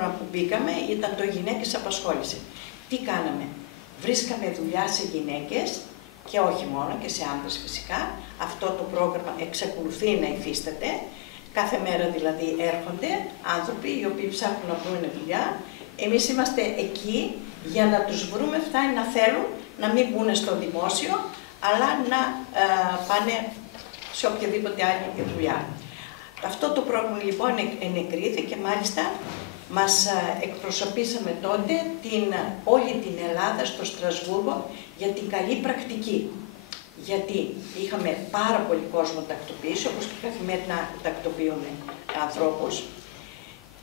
πρόγραμμα που μπήκαμε ήταν το Γυναίκες Απασχόληση. Τι κάναμε? Βρίσκαμε δουλειά σε γυναίκες και όχι μόνο, και σε άντρες φυσικά. Αυτό το πρόγραμμα εξακολουθεί να υφίσταται. Κάθε μέρα δηλαδή έρχονται άνθρωποι οι οποίοι ψάχνουν να βρουν δουλειά. Εμείς είμαστε εκεί για να τους βρούμε, φτάνει να θέλουν να μην μπουν στο δημόσιο, αλλά να πάνε σε οποιαδήποτε άλλη δουλειά. Αυτό το πρόγραμμα λοιπόν ενεκρίθη και μάλιστα μας εκπροσωπήσαμε τότε όλη την Ελλάδα στο Στρασβούργο για την καλή πρακτική. Γιατί είχαμε πάρα πολύ κόσμο τακτοποίηση, όπως και καθημερινά τακτοποιούμε ανθρώπους.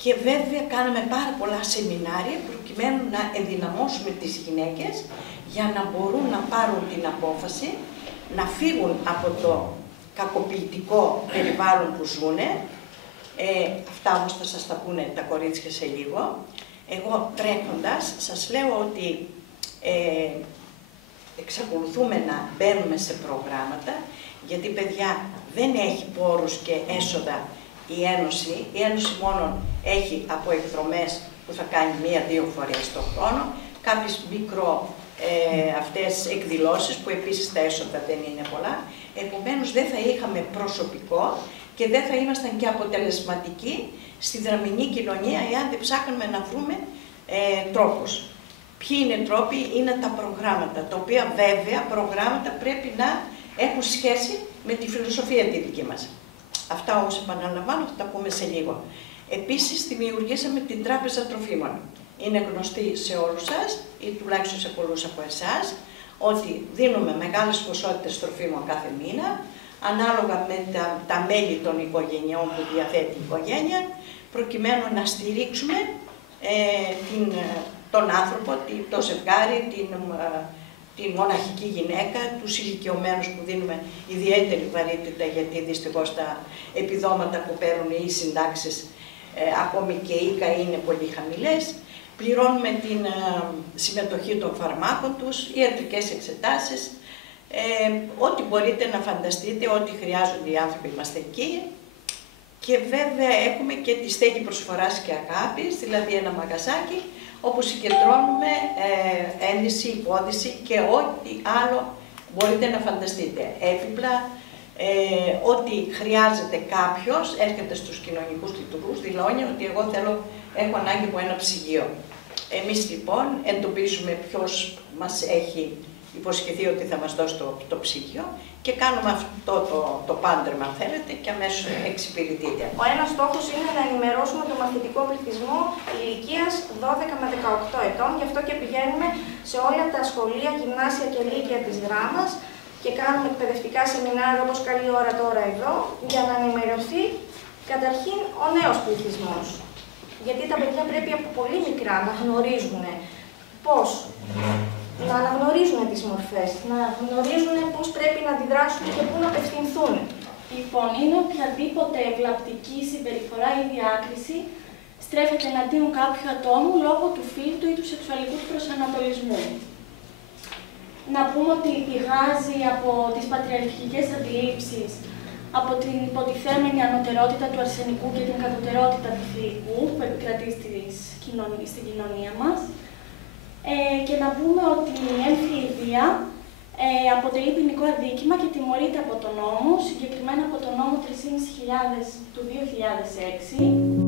Και βέβαια κάναμε πάρα πολλά σεμινάρια προκειμένου να ενδυναμώσουμε τις γυναίκες για να μπορούν να πάρουν την απόφαση, να φύγουν από το κακοποιητικό περιβάλλον που ζουνε. Αυτά όμως θα σας τα πούνε τα κορίτσια σε λίγο. Εγώ τρέχοντας σας λέω ότι εξακολουθούμε να μπαίνουμε σε προγράμματα, γιατί παιδιά δεν έχει πόρους και έσοδα η Ένωση. Η Ένωση μόνο έχει από εκδρομές που θα κάνει 1-2 φορές το χρόνο, κάποιες αυτές εκδηλώσεις που επίσης τα έσοδα δεν είναι πολλά. Επομένως δεν θα είχαμε προσωπικό και δεν θα ήμασταν και αποτελεσματικοί στη δραμηνή κοινωνία εάν δεν ψάχνουμε να βρούμε τρόπους. Ποιοι είναι τρόποι? Είναι τα προγράμματα, τα οποία βέβαια προγράμματα πρέπει να έχουν σχέση με τη φιλοσοφία τη δική μας. Αυτά όμως επαναλαμβάνω, θα τα πούμε σε λίγο. Επίσης δημιουργήσαμε την Τράπεζα Τροφίμων. Είναι γνωστή σε όλους σας ή τουλάχιστον σε πολλούς από εσάς ότι δίνουμε μεγάλες ποσότητες τροφίμων κάθε μήνα, ανάλογα με τα μέλη των οικογενειών που διαθέτει η οικογένεια, προκειμένου να στηρίξουμε τον άνθρωπο, το ζευγάρι, την μοναχική γυναίκα, τους ηλικιωμένους που δίνουμε ιδιαίτερη βαρύτητα, γιατί δυστυχώς τα επιδόματα που παίρνουν οι συντάξεις, ακόμη και οι ΙΚΑ, είναι πολύ χαμηλές. Πληρώνουμε την συμμετοχή των φαρμάκων τους, ιατρικές εξετάσεις, ό,τι μπορείτε να φανταστείτε, ό,τι χρειάζονται οι άνθρωποι είμαστε εκεί. Και βέβαια έχουμε και τη στέγη προσφοράς και αγάπης, δηλαδή ένα μαγαζάκι, όπου συγκεντρώνουμε ένδυση, υπόδυση και ό,τι άλλο μπορείτε να φανταστείτε. Έπιπλα, ό,τι χρειάζεται κάποιος, έρχεται στους κοινωνικούς λειτουργούς, δηλώνει ότι εγώ έχω ανάγκη από ένα ψυγείο. Εμείς λοιπόν εντοπίζουμε ποιος μας έχει υποσχεθεί ότι θα μας δώσει το ψυγείο και κάνουμε αυτό το πάντρεμα, αν θέλετε, και αμέσως εξυπηρετείται. Ο ένας στόχος είναι να ενημερώσουμε τον μαθητικό πληθυσμό ηλικίας 12 με 18 ετών, γι' αυτό και πηγαίνουμε σε όλα τα σχολεία, γυμνάσια και λύκεια της Δράμας και κάνουμε εκπαιδευτικά σεμινάρια, όπως καλή ώρα τώρα εδώ, για να ενημερωθεί καταρχήν ο νέος πληθυσμός. Γιατί τα παιδιά πρέπει από πολύ μικρά να γνωρίζουν πώς να αναγνωρίζουν τις μορφές, να γνωρίζουν πώς πρέπει να αντιδράσουν και πού να απευθυνθούν. Λοιπόν, είναι οποιαδήποτε βλαπτική συμπεριφορά ή διάκριση στρέφεται εναντίον κάποιου ατόμου λόγω του φύλου του ή του σεξουαλικού του προσανατολισμού. Να πούμε ότι πηγάζει από τις πατριαρχικές αντιλήψεις, από την υποτιθέμενη ανωτερότητα του αρσενικού και την κατωτερότητα του θηλυκού που επικρατεί στην κοινωνία μας. Και να πούμε ότι η έμφυλη βία αποτελεί ποινικό αδίκημα και τιμωρείται από τον νόμο, συγκεκριμένα από τον νόμο 3.500 του 2006.